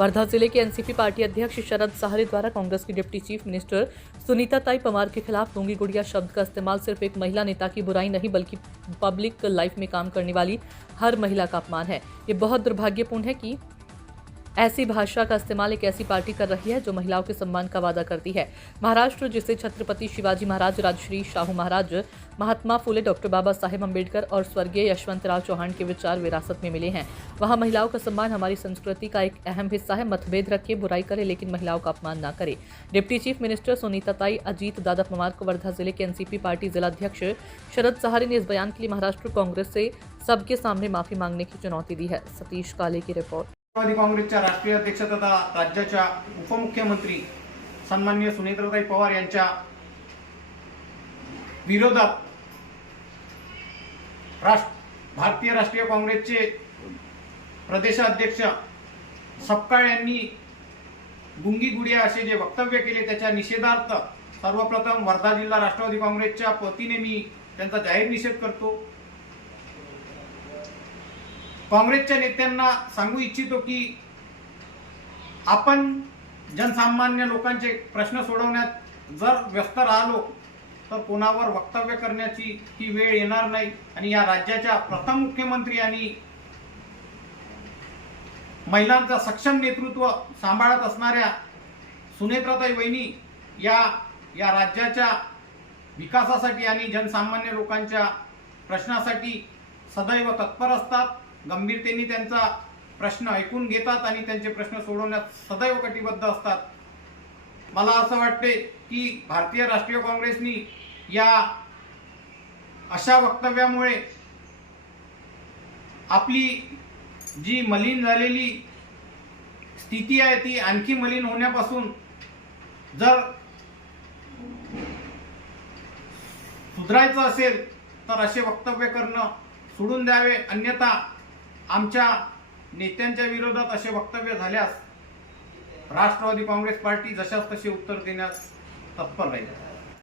वर्धा जिले के NCP party अध्यक्ष शरद सहारे द्वारा कांग्रेस की deputy chief minister Sunita Pawar के खिलाफ गूंगी गुड़िया शब्द का इस्तेमाल सिर्फ एक महिला नेता की बुराई नहीं बल्कि पब्लिक लाइफ में काम करने वाली हर महिला का अपमान है। ये बहुत दुर्भाग्यपूर्ण है कि ऐसी भाषा का इस्तेमाल एक ऐसी पार्टी कर रही है जो महिलाओं के सम्मान का वादा करती है। महाराष्ट्र जिसे छत्रपति शिवाजी महाराज, राजश्री शाहू महाराज, महात्मा फुले, डॉक्टर बाबा साहेब अम्बेडकर और स्वर्गीय यशवंतराव चौहान के विचार विरासत में मिले हैं, वहां महिलाओं का सम्मान हमारी संस्कृति का एक अहम हिस्सा है। मतभेद रखे, बुराई करे, लेकिन महिलाओं का अपमान न करे। Deputy chief minister Sunita Ajit Dada Pawar को वर्धा जिले के एनसीपी पार्टी जिलाध्यक्ष शरद सहारे ने इस बयान के लिए महाराष्ट्र कांग्रेस से सबके सामने माफी मांगने की चुनौती दी है। सतीश काले की रिपोर्ट। राष्ट्रवादी काँग्रेसच्या राष्ट्रीय अध्यक्ष तथा राज्याच्या उपमुख्यमंत्री सन्माननीय सुनीताताई पवार यांच्या विरोधात भारतीय राष्ट्रीय काँग्रेसचे प्रदेशाध्यक्ष सपकाळ यांनी गुंगी गुडिया असे जे वक्तव्य केले त्याच्या निषेधार्थ सर्वप्रथम वर्धा जिल्हा राष्ट्रवादी काँग्रेसच्या वतीने मी त्यांचा जाहीर निषेध करतो। काँग्रेसच्या नेत्यांना सांगू इच्छितो की आपण जनसामान्य लोकांचे प्रश्न सोडवण्यात जर व्यस्त राहिलो तर कोणावर वक्तव्य करण्याची ही वेळ येणार नाही आणि या राज्याच्या प्रथम मुख्यमंत्री आणि महिलांचा सक्षम नेतृत्व सांभाळत असणाऱ्या सुनेत्राताई वहिनी या राज्याच्या विकासासाठी आणि जनसामान्य लोकांच्या प्रश्नासाठी सदैव तत्पर असतात। गंभीरतेने त्यांचा प्रश्न ऐकून घेतात आणि त्यांचे प्रश्न सोडवण्यात सदैव कटिबद्ध असतात। मला असं वाटते की भारतीय राष्ट्रीय काँग्रेसनी या अशा वक्तव्यामुळे आपली जी मलिन झालेली स्थिती आहे ती आणखी मलिन होण्यापासून जर सुधारायचं असेल तर असे वक्तव्य करणं सोडून द्यावे, अन्यथा आमच्या नेत्यांच्या विरोधात असे वक्तव्य झाल्यास राष्ट्रवादी काँग्रेस पार्टी जशास तसे उत्तर देण्यास तत्पर राहील।